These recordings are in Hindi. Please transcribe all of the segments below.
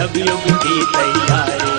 नवयुग की तैयारी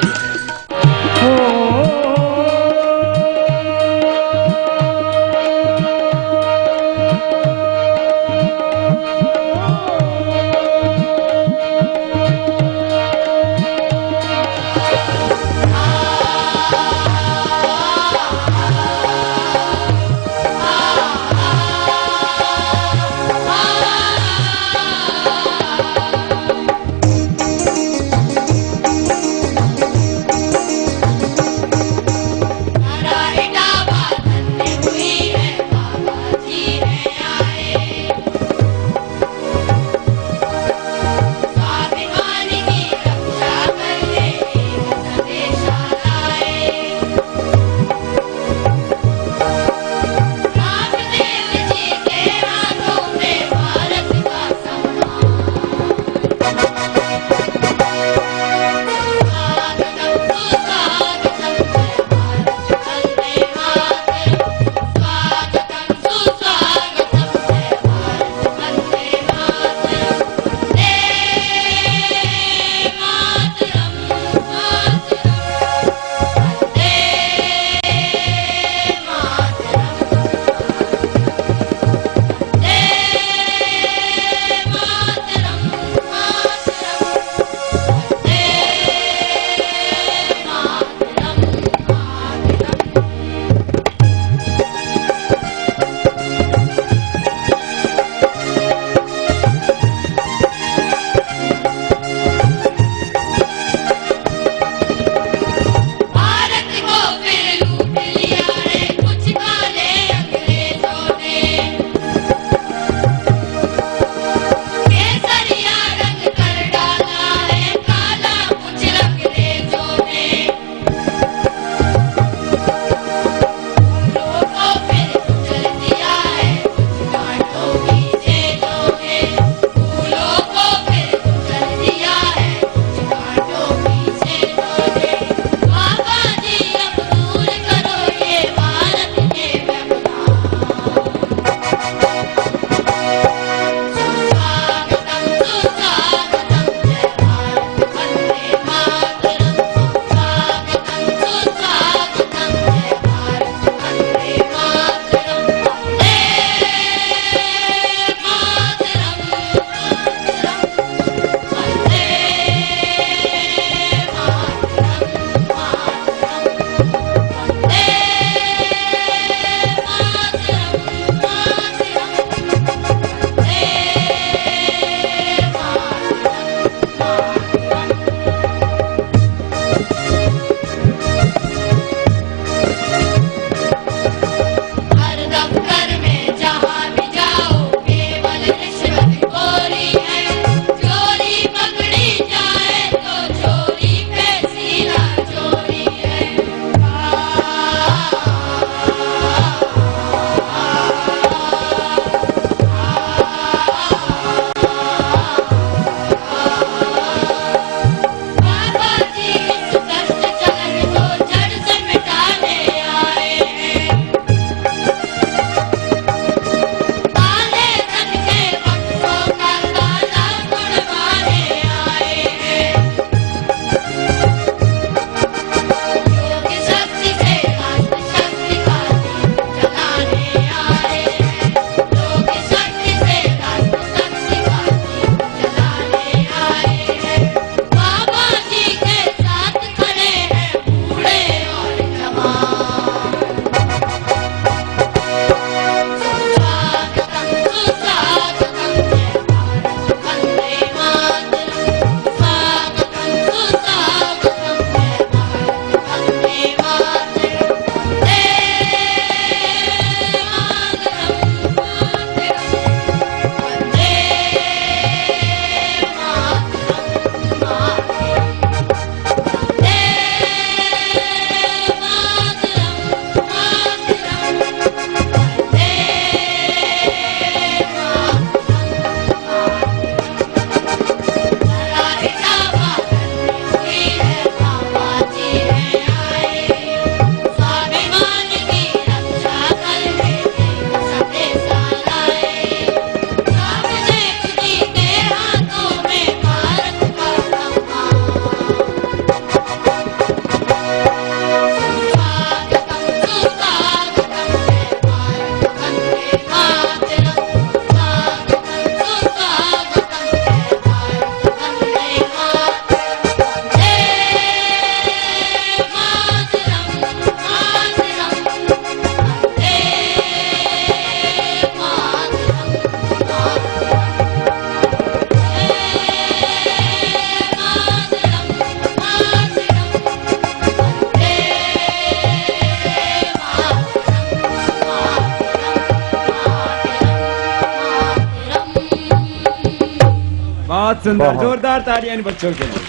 बहुत सुंदर, जोरदार तालियां इन बच्चों के लिए।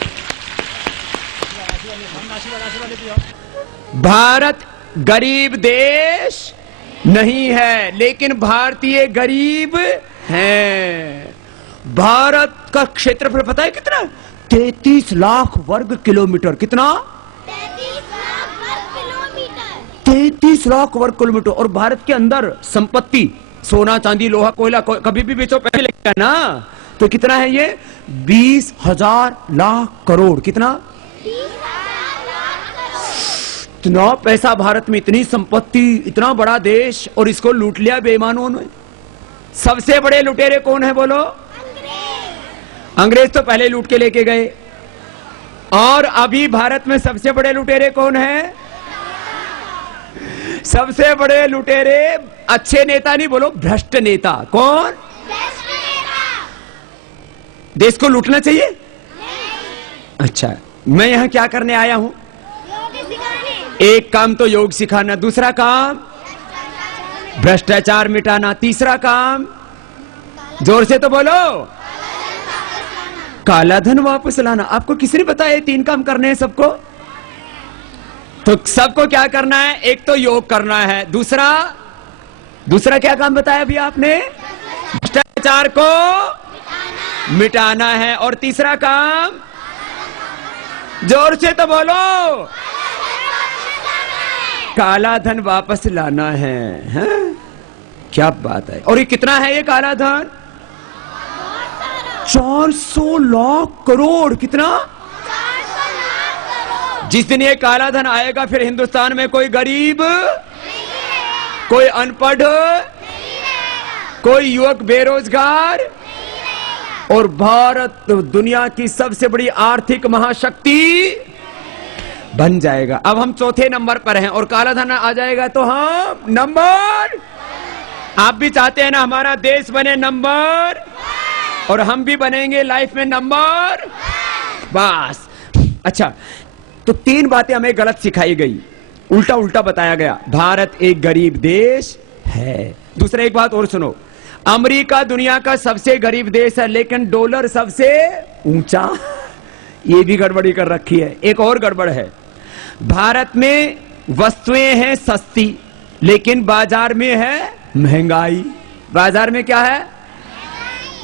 भारत गरीब देश नहीं है, लेकिन भारतीय गरीब हैं। भारत का क्षेत्रफल पता है कितना? 33 लाख वर्ग किलोमीटर। कितना? 33 लाख वर्ग किलोमीटर। और भारत के अंदर संपत्ति सोना चांदी लोहा कोयला कभी भी बेचो पैसे लगेगा ना, तो कितना है ये? 20,000 लाख करोड़। कितना? इतना पैसा भारत में, इतनी संपत्ति, इतना बड़ा देश, और इसको लूट लिया बेईमानों ने। सबसे बड़े लुटेरे कौन है बोलो? अंग्रेज तो पहले लूट के लेके गए। और अभी भारत में सबसे बड़े लुटेरे कौन है? सबसे बड़े लुटेरे अच्छे नेता नहीं, बोलो भ्रष्ट नेता। कौन? देश को लूटना चाहिए? अच्छा, मैं यहां क्या करने आया हूं? एक काम तो योग सिखाना, दूसरा काम भ्रष्टाचार मिटाना, तीसरा काम जोर से तो बोलो काला धन वापस लाना। आपको किसने बताया 3 काम करने हैं सबको? तो सबको क्या करना है? एक तो योग करना है, दूसरा क्या काम बताया अभी आपने? भ्रष्टाचार को मिटाना है, और तीसरा काम जोर से तो बोलो काला धन वापस लाना है। हैं? क्या बात है। और ये कितना है ये काला धन? 400 लाख करोड़। कितना? जिस दिन ये काला धन आएगा फिर हिंदुस्तान में कोई गरीब, कोई अनपढ़, कोई युवक बेरोजगार, और भारत दुनिया की सबसे बड़ी आर्थिक महाशक्ति बन जाएगा। अब हम चौथे नंबर पर हैं, और काला धन आ जाएगा तो हम नंबर। आप भी चाहते हैं ना हमारा देश बने नंबर, और हम भी बनेंगे लाइफ में नंबर। बस। अच्छा, तो 3 बातें हमें गलत सिखाई गई, उल्टा उल्टा बताया गया। भारत एक गरीब देश है। दूसरा एक बात और सुनो, अमेरिका दुनिया का सबसे गरीब देश है, लेकिन डॉलर सबसे ऊंचा। ये भी गड़बड़ी कर रखी है। एक और गड़बड़ है, भारत में वस्तुएं हैं सस्ती, लेकिन बाजार में है महंगाई। बाजार में क्या है?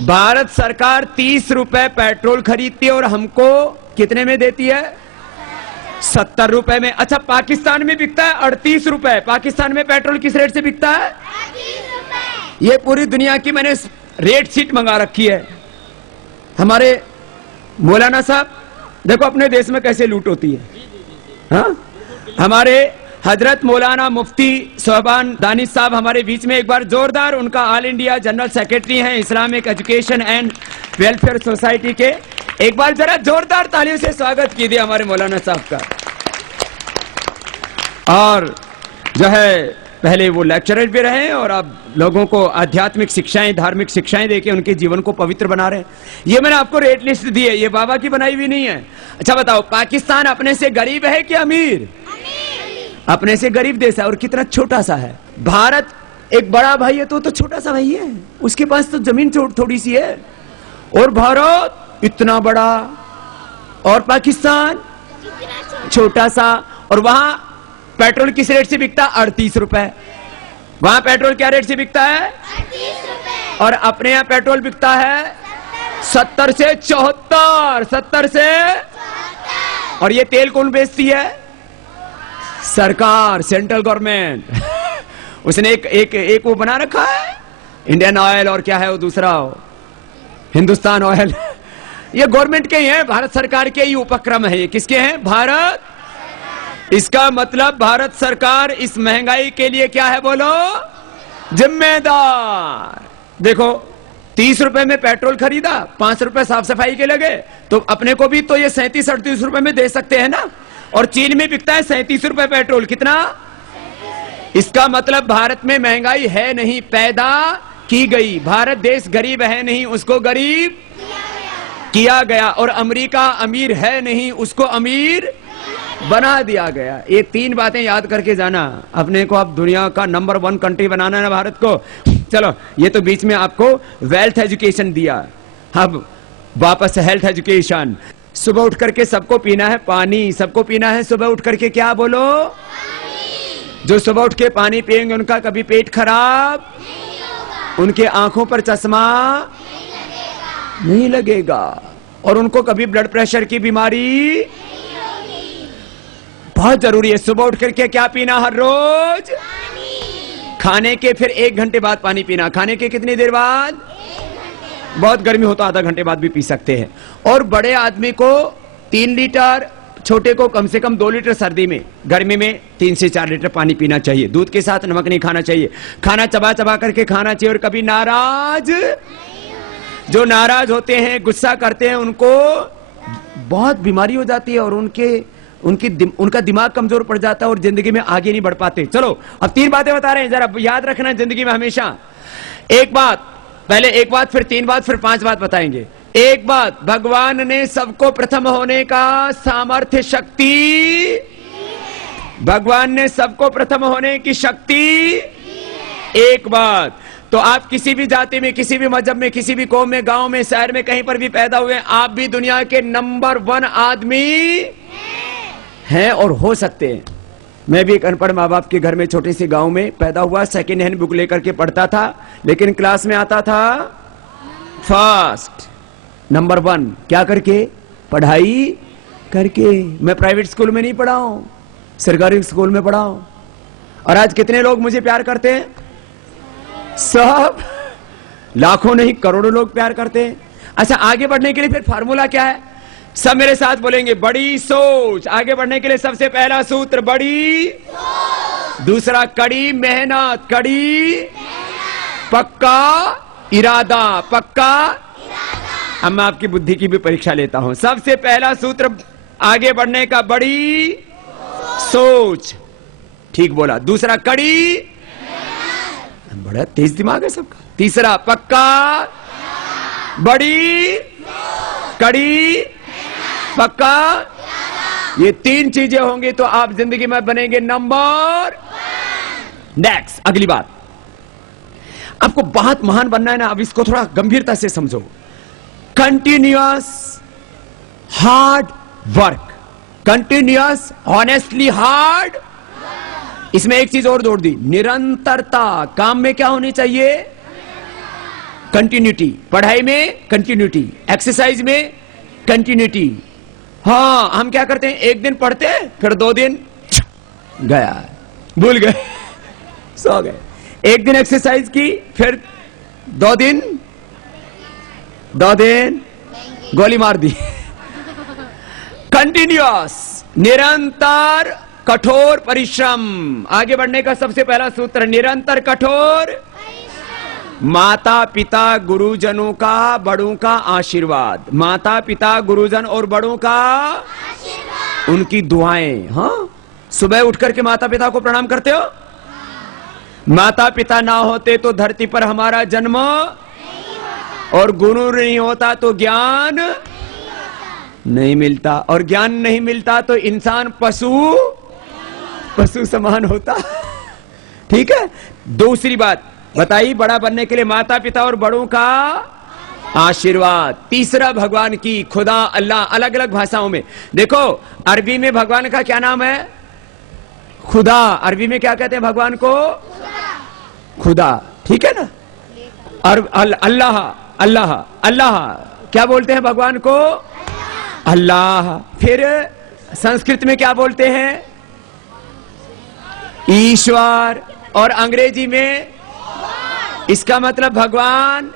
भारत सरकार 30 रुपए पेट्रोल खरीदती है और हमको कितने में देती है? 70 रुपए में। अच्छा, पाकिस्तान में बिकता है 38 रुपए। पाकिस्तान में पेट्रोल किस रेट से बिकता है? 38 रुपए। ये पूरी दुनिया की मैंने रेट शीट मंगा रखी है। हमारे मौलाना साहब देखो अपने देश में कैसे लूट होती है। हाँ? हमारे हजरत मौलाना मुफ्ती सोहबान दानिश साहब हमारे बीच में, एक बार जोरदार उनका ऑल इंडिया जनरल सेक्रेटरी हैं Islamic education and welfare society के, एक बार जरा जोरदार तालियों से स्वागत कीजिए हमारे मौलाना साहब का। और जो है पहले वो लेक्चरर भी रहे, और अब लोगों को आध्यात्मिक शिक्षाएं, धार्मिक शिक्षाएं देके उनके जीवन को पवित्र बना रहे हैं। ये मैंने आपको रेट लिस्ट दी है, ये बाबा की बनाई हुई नहीं है। अच्छा बताओ, पाकिस्तान अपने से गरीब है कि अमीर? अपने से गरीब देश है, और कितना छोटा सा है। भारत एक बड़ा भाई है तो छोटा सा भाई है, उसके पास तो जमीन थोड़ी सी है, और भारत इतना बड़ा, और पाकिस्तान छोटा सा। और वहां पेट्रोल किस रेट से बिकता है? 38 रुपए। वहां पेट्रोल क्या रेट से बिकता है? 38 रुपए। और अपने यहां पेट्रोल बिकता है 70 से 74। 70 से 74। और ये तेल कौन बेचती है? सरकार, सेंट्रल गवर्नमेंट। उसने एक वो बना रखा है, इंडियन ऑयल, और क्या है वो दूसरा, हिंदुस्तान ऑयल। ये गवर्नमेंट के ही है, भारत सरकार के ही उपक्रम है। ये किसके हैं? भारत। इसका मतलब भारत सरकार इस महंगाई के लिए क्या है बोलो? जिम्मेदार। देखो 30 रुपए में पेट्रोल खरीदा, 5 रुपए साफ सफाई के लगे, तो अपने को भी तो ये 37-38 रुपए में दे सकते हैं ना। और चीन में बिकता है 37 रुपए पेट्रोल। कितना? इसका मतलब भारत में महंगाई है नहीं, पैदा की गई। भारत देश गरीब है नहीं, उसको गरीब किया गया। और अमेरिका अमीर है नहीं, उसको अमीर बना दिया गया। ये 3 बातें याद करके जाना। अपने को अब दुनिया का नंबर 1 कंट्री बनाना है ना भारत को। चलो, ये तो बीच में आपको वेल्थ एजुकेशन दिया। अब वापस हेल्थ एजुकेशन। सुबह उठ करके सबको पीना है पानी, सबको पीना है सुबह उठ करके क्या बोलो? जो सुबह उठ के पानी पिएंगे उनका कभी पेट खराब नहीं होगा, उनके आंखों पर चश्मा नहीं लगेगा और उनको कभी ब्लड प्रेशर की बीमारी नहीं होगी। बहुत जरूरी है सुबह उठ करके क्या पीना? हर रोज खाने के फिर 1 घंटे बाद पानी पीना। खाने के कितनी देर बाद? बहुत गर्मी हो तो आधा घंटे बाद भी पी सकते हैं। और बड़े आदमी को 3 लीटर, छोटे को कम से कम 2 लीटर सर्दी में, गर्मी में 3 से 4 लीटर पानी पीना चाहिए। दूध के साथ नमक नहीं खाना चाहिए। खाना चबा चबा करके खाना चाहिए। और कभी नाराज, जो नाराज होते हैं, गुस्सा करते हैं, उनको बहुत बीमारी हो जाती है और उनका दिमाग कमजोर पड़ जाता है और जिंदगी में आगे नहीं बढ़ पाते। चलो अब 3 बातें बता रहे हैं, जरा याद रखना जिंदगी में हमेशा। एक बात, पहले एक बात, फिर 3 बात, फिर 5 बात बताएंगे। एक बात, भगवान ने सबको प्रथम होने का सामर्थ्य शक्ति, भगवान ने सबको प्रथम होने की शक्ति। एक बात, तो आप किसी भी जाति में, किसी भी मजहब में, किसी भी कौम में, गांव में, शहर में, कहीं पर भी पैदा हुए, आप भी दुनिया के नंबर 1 आदमी हैं और हो सकते हैं। मैं भी एक अनपढ़ माँ बाप के घर में छोटे से गांव में पैदा हुआ। सेकेंड हैंड बुक लेकर के पढ़ता था, लेकिन क्लास में आता था फर्स्ट, नंबर 1। क्या करके? पढ़ाई करके। मैं प्राइवेट स्कूल में नहीं पढ़ा हूं, सरकारी स्कूल में पढ़ा हूं। और आज कितने लोग मुझे प्यार करते हैं? सब, लाखों नहीं करोड़ों लोग प्यार करते हैं। अच्छा, आगे बढ़ने के लिए फिर फार्मूला क्या है? सब मेरे साथ बोलेंगे, बड़ी सोच। आगे बढ़ने के लिए सबसे पहला सूत्र बड़ी सोच। दूसरा कड़ी मेहनत, कड़ी पक्का इरादा, पक्का इरादा। अब मैं आपकी बुद्धि की भी परीक्षा लेता हूं। सबसे पहला सूत्र आगे बढ़ने का, बड़ी सोच। ठीक बोला। दूसरा कड़ी, बड़ा तेज दिमाग है सबका। तीसरा पक्का, बड़ी, कड़ी, पक्का। ये 3 चीजें होंगी तो आप जिंदगी में बनेंगे नंबर 1। नेक्स्ट, अगली बात, आपको बहुत महान बनना है ना, अब इसको थोड़ा गंभीरता से समझो। Continuous hard work, continuous honestly hard. इसमें एक चीज और जोड़ दी, निरंतरता। काम में क्या होनी चाहिए? कंटिन्यूटी। पढ़ाई में कंटिन्यूटी, एक्सरसाइज में कंटिन्यूटी। हाँ, हम क्या करते हैं, एक दिन पढ़ते हैं, फिर 2 दिन गया, भूल गए, सो गए। एक दिन एक्सरसाइज की, फिर 2 दिन गोली मार दी। कंटिन्यूअस, निरंतर कठोर परिश्रम। आगे बढ़ने का सबसे पहला सूत्र, निरंतर कठोर। माता पिता गुरुजनों का, बड़ों का आशीर्वाद। माता पिता गुरुजन और बड़ों का आशीर्वाद, उनकी दुआएं। हाँ, सुबह उठकर के माता पिता को प्रणाम करते हो? माता पिता ना होते तो धरती पर हमारा जन्म और गुरु नहीं होता तो ज्ञान नहीं मिलता, और ज्ञान नहीं मिलता तो इंसान पशु समान होता। ठीक है। दूसरी बात बताइए, बड़ा बनने के लिए माता पिता और बड़ों का आशीर्वाद। तीसरा भगवान की, खुदा, अल्लाह। अलग अलग भाषाओं में देखो, अरबी में भगवान का क्या नाम है? खुदा। अरबी में क्या कहते हैं भगवान को? खुदा। ठीक है ना। और अल्लाह, अल्लाह, अल्लाह क्या बोलते हैं भगवान को? अल्लाह। फिर संस्कृत में क्या बोलते हैं? ईश्वर। और अंग्रेजी में इसका मतलब भगवान